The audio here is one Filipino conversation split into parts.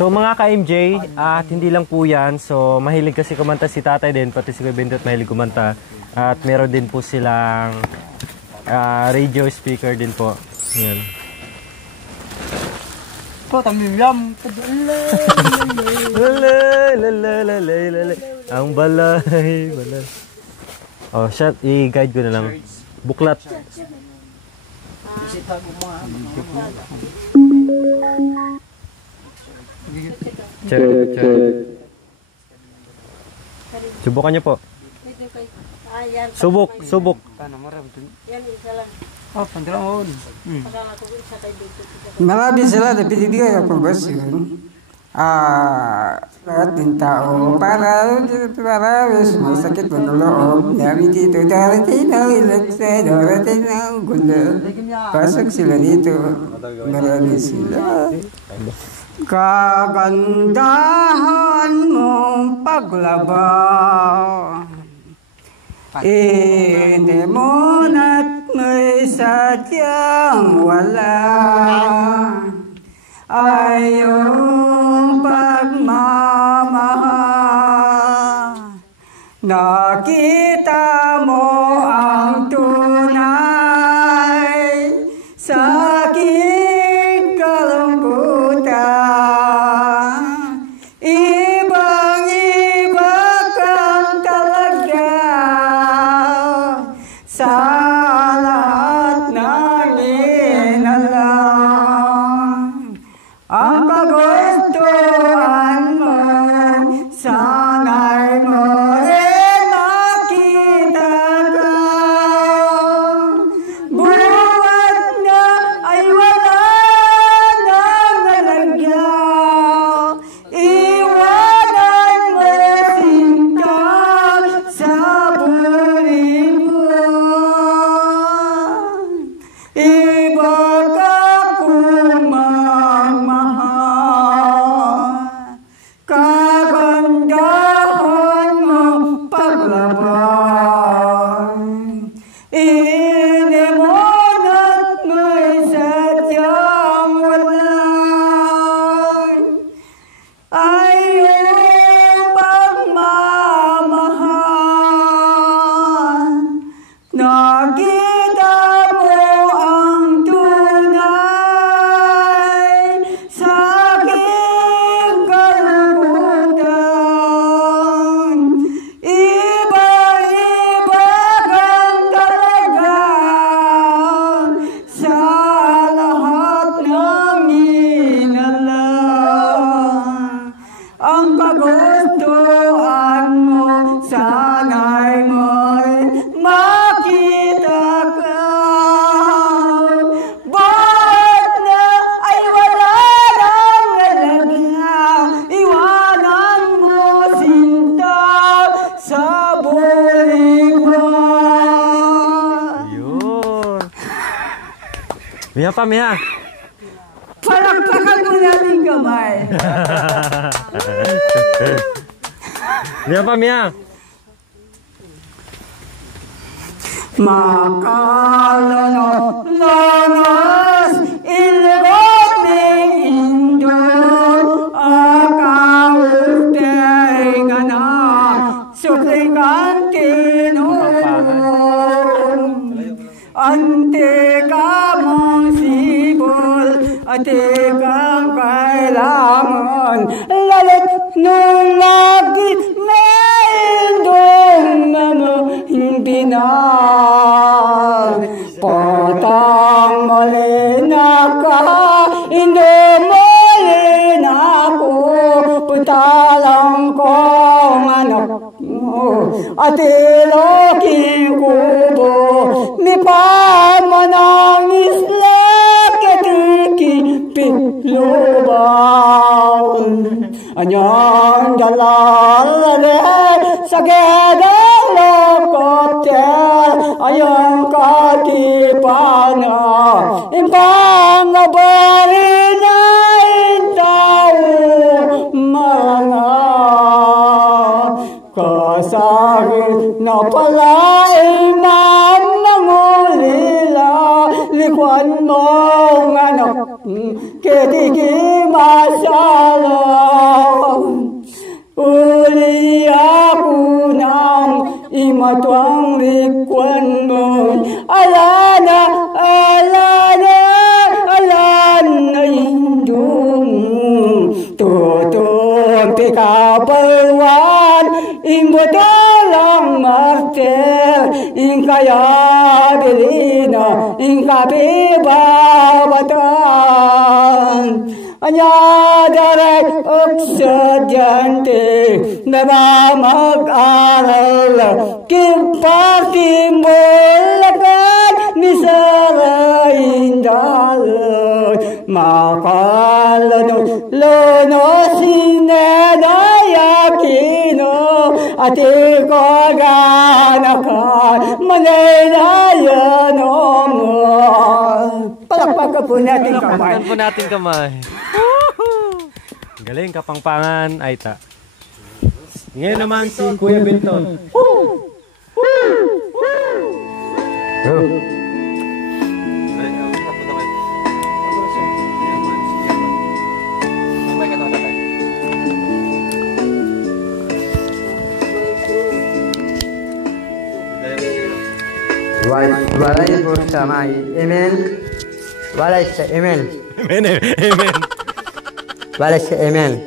So mga ka-MJ, at hindi lang po yan. So mahilig kasi kumanta si tatay din, pati si Kuya Bentot mahilig kumanta. At meron din po silang radio speaker din po. Yan. Po, tamimyam. Ang balay. Oh, shot, i-guide ko na lang. Buklat. Check. Subukan niyo po. Subok. Yan, isa lang. Oh, pandalaon. Marami sila na pinibigay ang pabasyon. Lahat ng tao para masakit mo ng loob. Dami dito darating ng ilagsa, darating ng gulo. Pasok sila dito. Marami sila. Kagandahan mong paglabaw, hindi mo na't may sadyang wala. Ay iyong pagmamahal, nakita mo ang tunay sa aking kalungkutan. Ibang-iba kang talaga sa lahat ng inalam. Ang kagustuhan mo, sana'y mo rin makita ka. Buhat na ay wala nang nalagya. Iwanan mo sinta sa buribuan. Iba ka kagandahan mo paglabay, hindi mo na't may sadyang walay. Ay iyong pagmamahal, nakita mo ang tunay sa aking kalungkutan. Iba-iba kang talaga sa lahat ng inalam. Ang kagustuhan mo, sana'y mo'y makita ka. Bakit na ay wala nang alaga. Iwanan mo sinta sa buribuan. Yun. Miha pa, miha. Palakpakan mo natin kamay. Miha pa, miha. Makalonos ilgot ng Indo, akawutay nga na suplikan tinulong. Ante ka mong sibol, ante kang kailangan, lalit nung lagit na indong hindi na. Potang mali na ka, hindi mali na ako. Putalang kong anak mo, at iloking kubo. May pamanang isla, katiki pitlubaw. Anyang dalala sa gedang lokotel, ayang katipana, impang abari na intao mga kasahit na pala imam mangulila, likwan mo ng anak, kitiki masala. matuang likwan mo. Alana, alana, alana indung. Tutong pikapawan, imbotolang martel, ingkaya bilina, ingkapibabatan. Anya darek oksadyante, na mag-aral, kimpatimbulakan, misarain dalay, makalano, lono, sinedayakino, ati ko ganakan, manaynayan mo. Palakpakan po natin kamay. Palakpakan po natin kamay. Galing, kapangpangan, Aita. Ngayon naman si Kuya Benton. Walay po sa may amen. Walay sa amen. Amen, amen. Walay sa amen.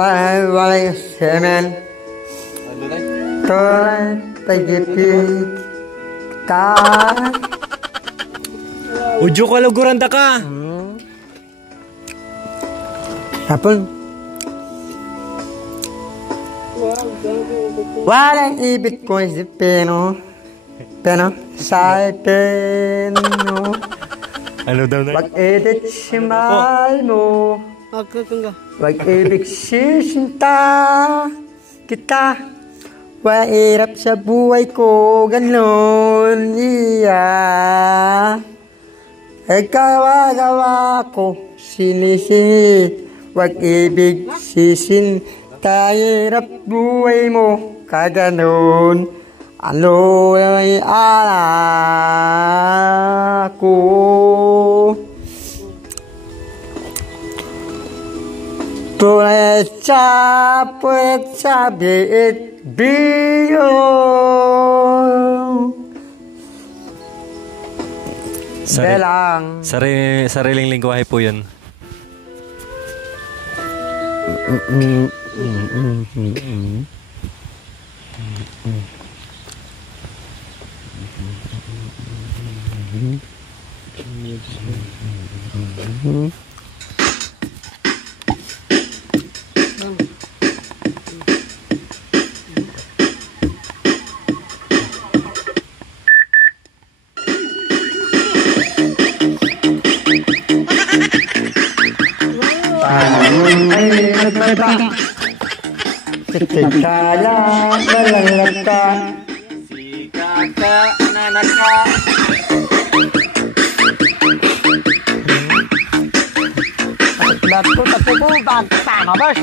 Walay sa amen. Toy pagipit ka. Ujo ka luguranda ka. Hapon. Walang ibig ko si Peno. Peno. Sa Peno. Ano daw na? Wag-edit si mahal mo. Wag-ibig sisinta kita. Wahirap sa buhay ko. Ganon iya. Gawa-gawa ko. Sinisingit. Wag-ibig sisinta. Hirap buhay mo. Kaganon. Ano ay anak ko? Tulad sa puwet sa biit biyo. Sariling lingwahe po yun. Sikala, malalaka. Sikaka, nanaka. Lato tapi po bantana bos.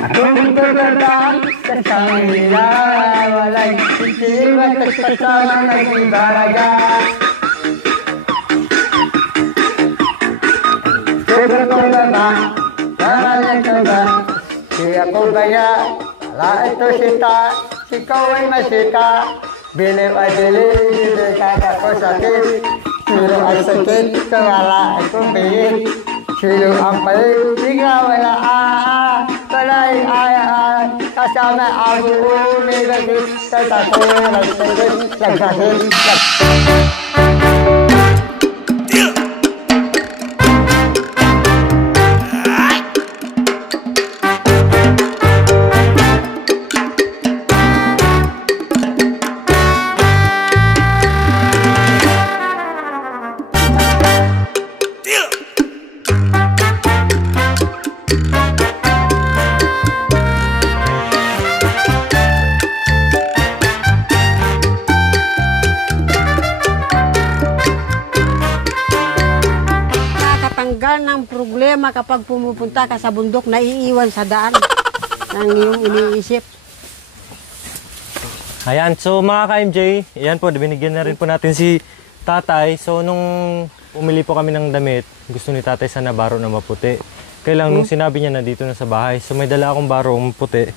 Akong berdatang sa kanila, walay sisiwa kasama naging baraga. Sobrang ko ba? Mahalan ka ba? Si ako kaya, wala ito sita, ikaw ay masika. Bilib ay bilib, bilib ka ko sakit. Sino ay sakit, kawala akong bihit. Sino ang palit, ikaw wala Kalay kasama ang umibagit sa tako, nagsagit, nagsagit, ng problema kapag pumupunta ka sa bundok, naiiwan sa daan ng iyong iniisip. Ayan, so mga ka-MJ, ayan po, binigyan na rin po natin si tatay. So nung umili po kami ng damit, gusto ni tatay sa nabaro na maputi. Kaya lang, nung sinabi niya na dito na sa bahay. So may dala akong barong puti.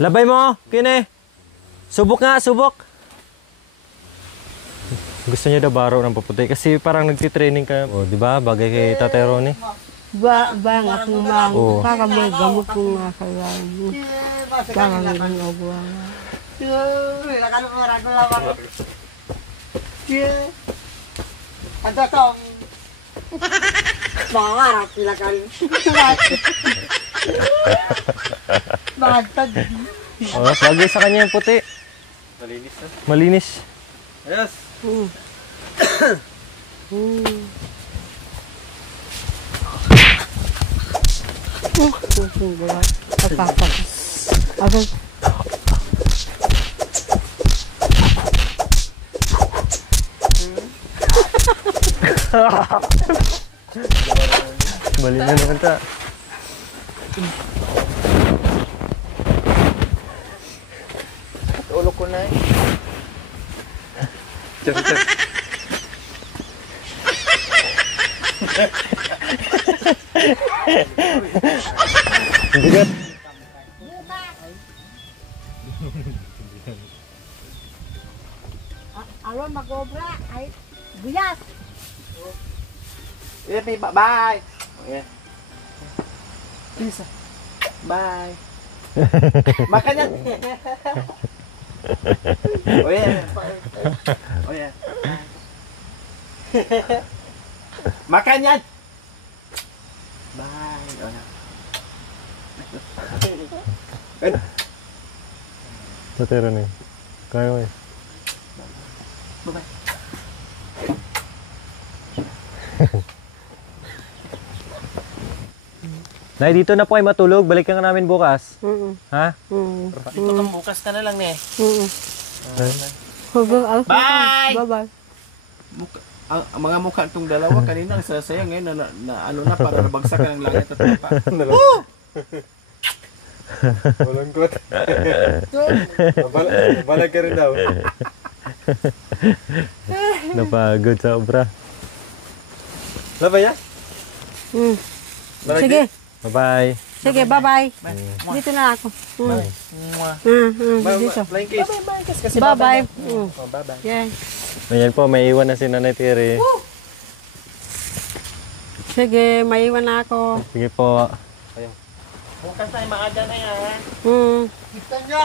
Labay mo, Kine! Subok nga, subok! Gusto niya daw baro ng paputi kasi parang nagtitraining ka. O, di ba? Bagay kay Tatay Ronnie. Bangat mo mang Oo. kakamay gamot ko nga kaya mo. Parang ginagawa. Mangarap sila kan. Bagtad. O, bagay sa kanya yung puti. Malinis na. Malinis. Yes. Agad. Bali na naman ta. Ulo ko na eh. Tiyan. Bigat. Alon magobra ay buyas. Bye. Bye. Yeah. Peace. Bye. Makan yan. Oh yeah. Oh yeah. Makan yan. Bye. Oh yeah. Tatay Ronnie. Kaya mo eh. Bye-bye. Nay, dito na po ay matulog. Balikan ka namin bukas. Ha? Dito kang bukas ka na lang eh. Bye! Bye-bye. Ang mga mukha itong dalawa kanina ang sasaya ngayon na ano na para nabagsak ka ng langit at lupa. Walang kot. Balag ka rin daw. Napagod sa obra. Labay yan? Sige. Bye-bye. Sige, bye-bye. Dito na ako. Dito. Flying kiss. Kasi Bye-bye. bye-bye. Yeah. Ayan po, may iwan na si Nanay Tiri. Sige, maiwan na ako. Sige po. Bukas tayo maaga na yan. Kita nyo!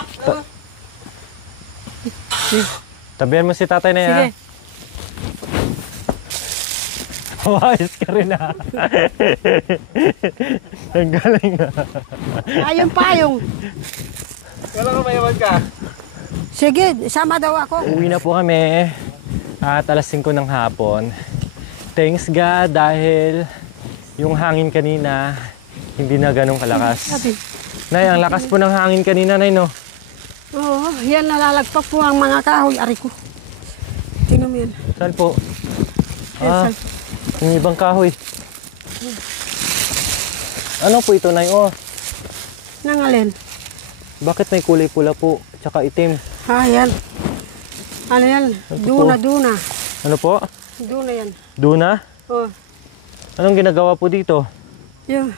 Tabihan mo si tatay na yan. Sige. Wais ka rin ah. Ang galing ah. Payong. Kailan ka mayaman ka? Sige, sama daw ako. Uwi na po kami. At alas 5 ng hapon. Thanks God dahil yung hangin kanina hindi na ganong kalakas. Sabi. Nay, ang lakas po ng hangin kanina, Nay, no? Oo, yan nalalagpak po ang mga kahoy. Ari ko. Tingnan mo yan. Saan po? Yan, Yung ibang kahoy. Ano po ito, Nay? Oh, nangalin. bakit may kulay pula po? Tsaka itim. Yan. Ano yan? Duna. Ano po? Duna yan. Duna? Oh, Anong ginagawa po dito? yung,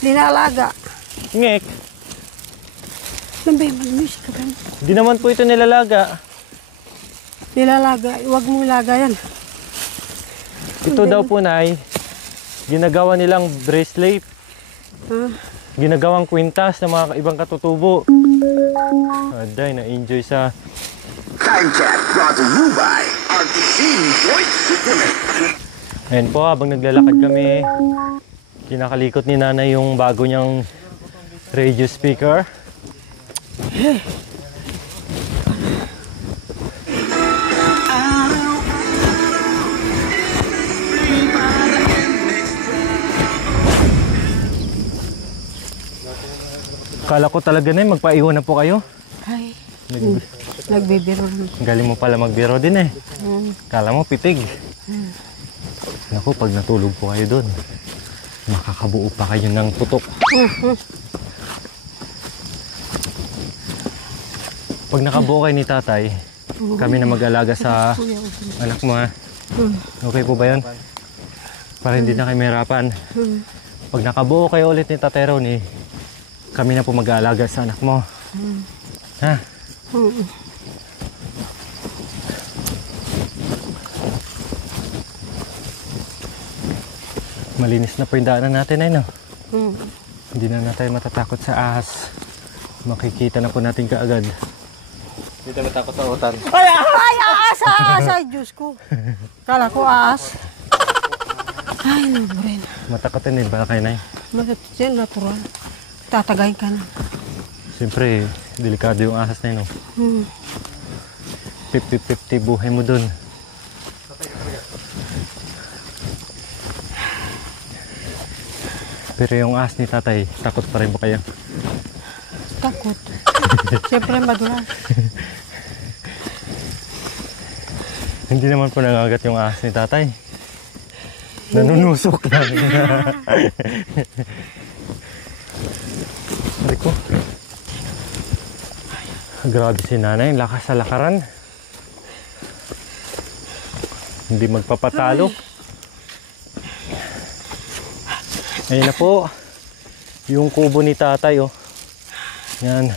dinalaga. Ngek. Lambay, mag-music ka ba? Di naman po ito nilalaga. Nilalaga. Huwag mo ilaga yan. Ito daw po, Nay, ginagawa nilang bracelet. Ginagawang kwintas ng mga ibang katutubo. Aday, na-enjoy sa... Time Check brought to you by RTC Voice Superman. Ayan po, habang naglalakad kami, kinakalikot ni Nanay yung bago niyang radio speaker. Kala ko talaga na magpaiwan na po kayo. Ay, nagbibiro lang. Galing mo pala magbiro din eh. Kala mo pitig. Naku, pag natulog po kayo doon, makakabuo pa kayo ng putok. Pag nakabuo kayo ni tatay, kami na mag-alaga sa anak mo ha. Okay po ba yan? Para hindi na kayo mahirapan. Pag nakabuo kayo ulit ni Tatay Ronnie, kami na po mag-aalaga sa anak mo. Ha? Malinis na po yung daanan natin ay no? Hindi na tayo matatakot sa ahas. Makikita na po natin kaagad. Hindi tayo matakot sa utan. Ay, aas, aas, ay, Diyos ko. Kala ko aas. Ay, naburin. Matakotin din pala kayo na Yan, natural. Tatagay ka na. Siyempre, delikado yung ahas na yun. No? 50-50 buhay mo dun. Pero yung ahas ni tatay, takot pa rin ba kayo? Takot. Siyempre, madulas. Hindi naman po nangagat yung ahas ni tatay. Nanunusok lang. Sabi ko, grabe si nanay, lakas sa lakaran. Hindi magpapatalo. Ayun na po, yung kubo ni tatay, oh. Yan,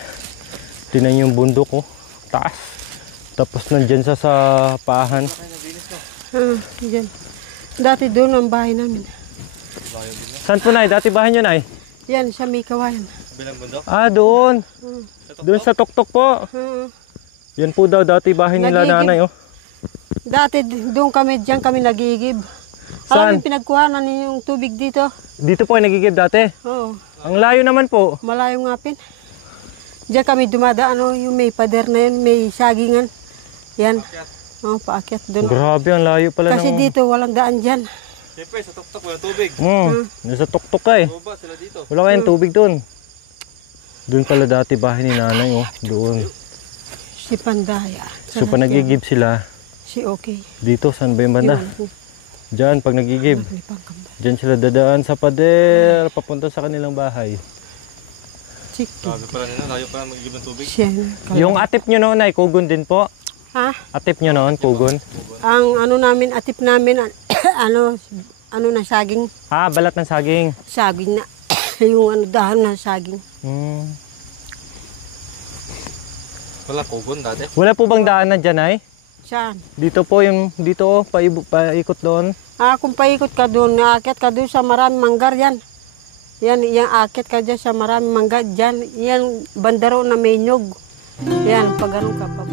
tinan yung bundok, oh. Taas. Tapos nandyan sa paahan. Diyan. Dati doon ang bahay namin. Saan po, Nay? Dati bahay nyo, Nay? Yan, sa may kawayan. Ah, doon. Doon sa tuktok po. Yan po daw dati bahay nila Nagigib. nanay, oh. Dati doon kami, diyan kami nagigib. Saan? Alam yung pinagkuhanan yung tubig dito. Dito po ay nagigib dati. Oo, Ang layo naman po. malayo nga pin. Diyan kami dumadaan, yung may pader na yun, may sagingan. Yan. Paakyat doon. Grabe, ang layo pala Kasi ng... dito walang daan dyan. Siyempre, sa tuktok walang tubig. Nasa tuktok ka eh. Baba sila dito. Wala kayong tubig doon. Doon pala dati bahay ni nanay, oh. Doon. Si Pandaya. So, pa nagigib sila. Si Okay. Dito, saan ba yung banda? Yun. Diyan, pag nagigib. May pangkamba. Diyan sila dadaan sa pader, papunta sa kanilang bahay. Chiki. Sabi pala nila, layo pala magigib ng tubig. Siya. Yung atip nyo noon ay kugon din po. Ha? Atip nyo noon, kugon. Ang ano namin, atip namin, ano na saging. Ah, balat ng saging. Saging na. Yung dahon na saging. Wala, kugon dati. Wala po bang daan na dyan ay? Saan? Dito po yung, dito, paikot doon. Kung paikot ka doon, aakyat ka doon sa maraming manggar yan. Yan, yung aakyat ka dyan sa maraming manggar dyan. Yan, bandaro na may nyog. Yan, pag ganun ka pa.